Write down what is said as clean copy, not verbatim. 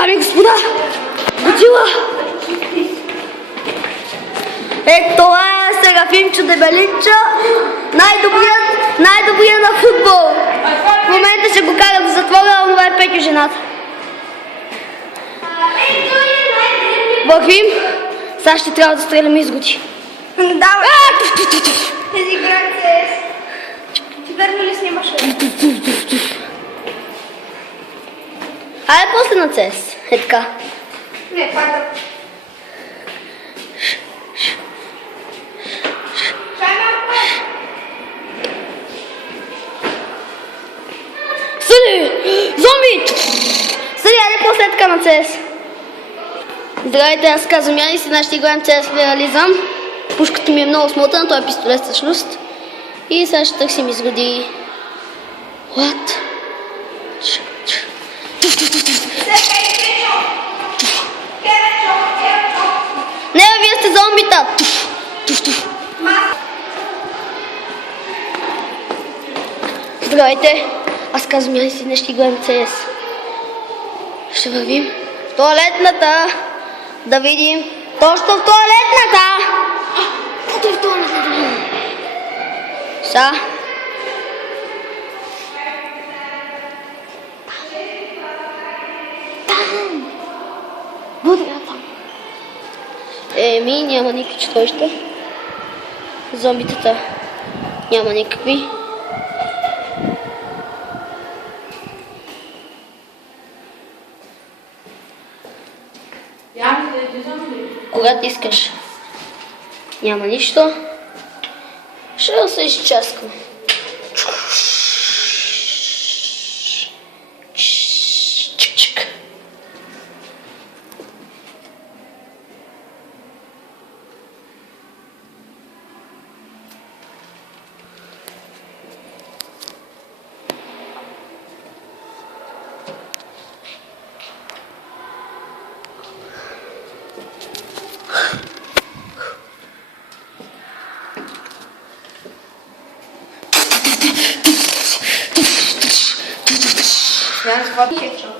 Дами и господа, отива! Това е Серафимчо Дебелинчо, най-добрият на футбол. В момента ще го карат в затвора, а това е Петю жената. Вървим, сега ще трябва да стреляме изгоди. Давай! Тези играчи ти верно ли снимаш? Айде после на CS, е така. Не, пада. Съди! Зомби! Съди, айде после така на CS. Здравейте, аз казвам Яни, сега ще играем CS реализъм. Пушката ми е много смотана, той е пистолет всъщност. И сега ще търсим изгоди. What? Не, вие сте зомбита! Здравейте, аз казвам Яни, сега ще играем CS. Ще вървим в тоалетната, да видим точно в тоалетната. Ето в тоалетната. Са. Там. Бъде там. Няма никакви чудовища. Зомбитата няма никакви. Когато искаш. Няма нищо. Ще се изчаскам. Чик-чик. Ja, das war die jetzt schon.